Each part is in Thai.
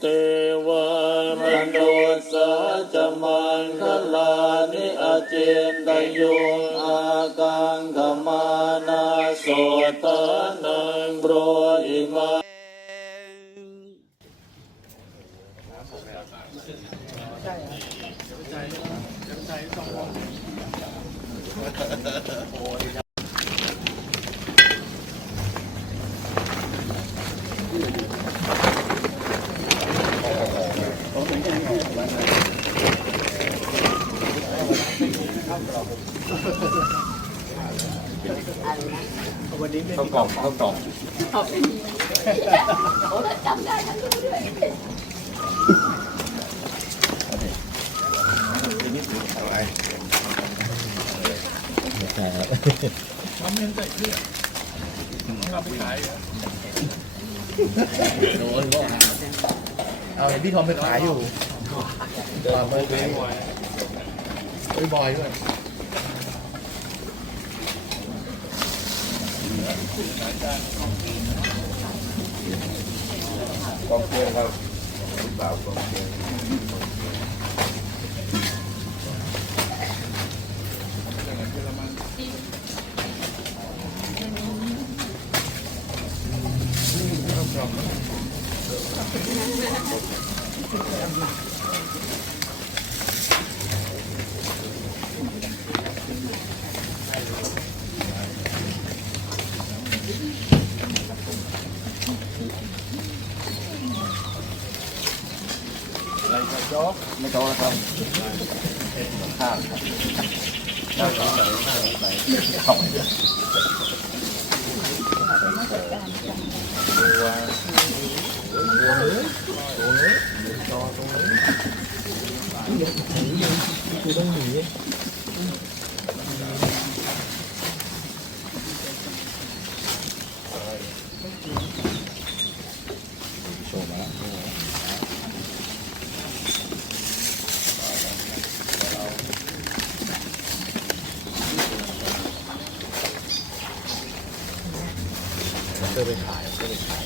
เทวมนุสสาจมันคลานิอาเจนตยุงอากังขมานาโสตานังโปรอิมาเข้ากล่องเข้ากล่องเอาเห็นพี่ทอมไปขายอยู่ตอนไปขายไปบอยด้วยกองเชียร์ครับบ่าวกองเชียร์ไม่โต๊ะนะครับข้าวครับข้าวสองใส่ข้าวสองใส่เข้าไป ตัวตัวเฮ้ยกองเฮ้ยจอตัวเฮ้ย คือต้องหนีโชว์มาแล้ว เพื่ อไปขายเธอไปขาย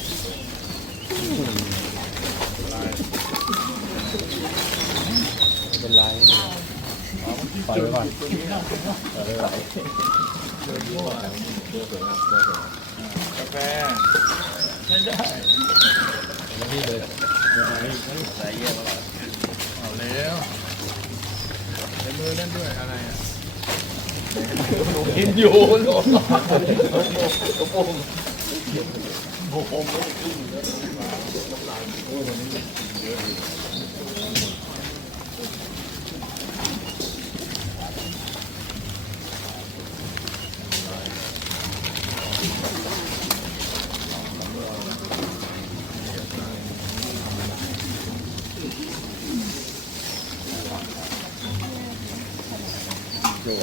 ไม่เป็นไรปล่อยไว้ก่อนปล่อยไว้ก่อนกาแฟแล้วพี่เลยใส่เยี่ยมเอาแล้วในมือนั่นด้วยอะไรอะเห็นอยู่โหล สวั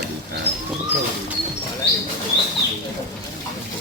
สดีครับ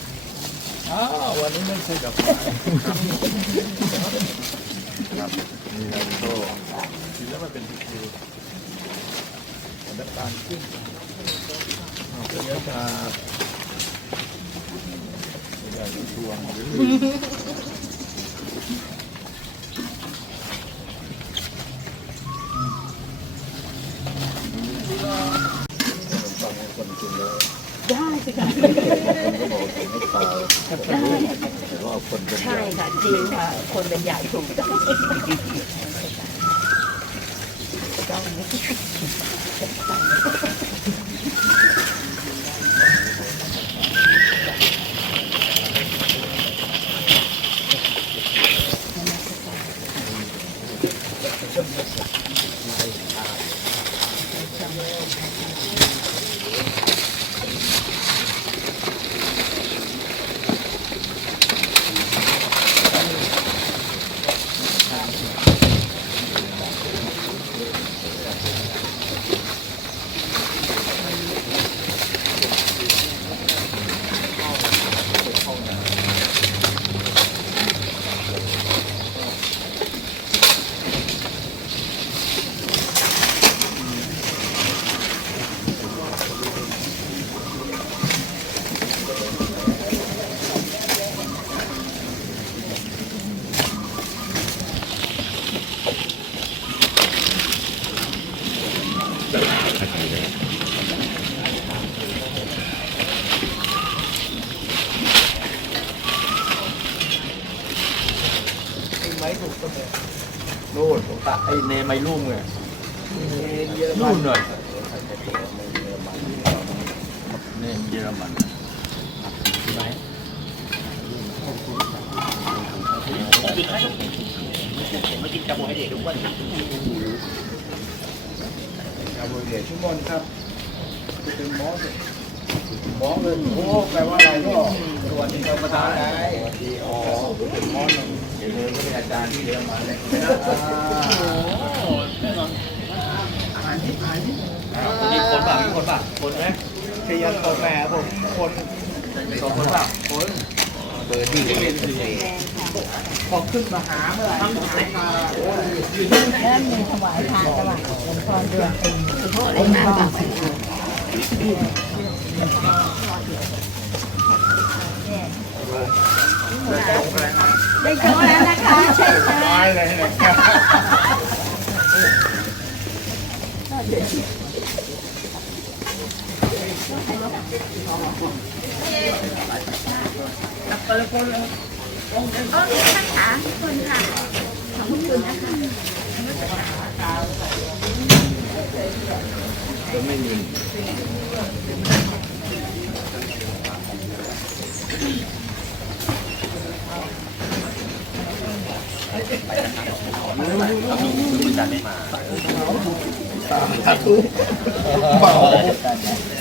าววันนี้ไม่ใช่กับครับมีนาริโต้กินแล้วมันเป็นพิธีน้ำตาลขึ้นเอาเนื้อชาไม่ได้ทวงฟังคนกินแล้วได้สิคะคนก็บอกผมให้เปล่าแต่ ว่าคนเป็นใช่ค่ะจริงค่ะ คนเป็นใหญ่ถูกต้องต้องะไอเนไม่รุ่งเลยนู่นหน่อยเนมเยอรมันคาร์โบไฮเดรตชุมพลครับเป็นหมอเลยห มองเลยโอ้แปลว่าอะไรก็สวัสดีครับประธานไงสวัสดีอ๋อเป็นมอหนึ่งเดี๋ยวเลยก็เป็นอาจารย์ที่เยอรมันเลยมีคนป่ะมีคนป่ะคนไหมเชียร์ตัวแม่ผมคนสองคนเปล่าคนเปิดที่เป็นสีพอขึ้นมาหาเมื่อไหร่ทั้งหามาโอ้ยยืนแล้วมีถวายทานตลาดหลวงพ่อเดือนเป็นไอ้น้ำบางสี ได้โชว์แล้วนะคะใช่ไหมตายเลยเนี่ยโอเคค่ะขอบคุณค่ะ ขอบคุณนะคะเมา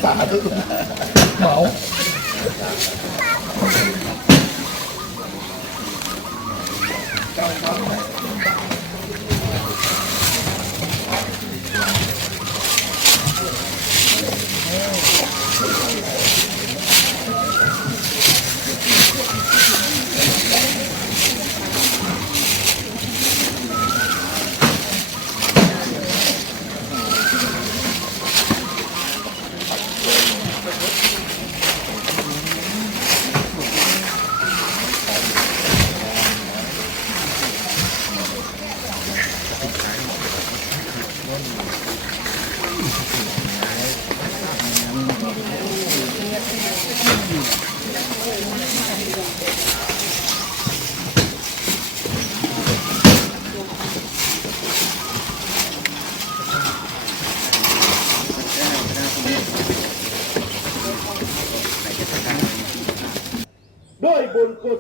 สาธุเมาด้วยบุญกุศ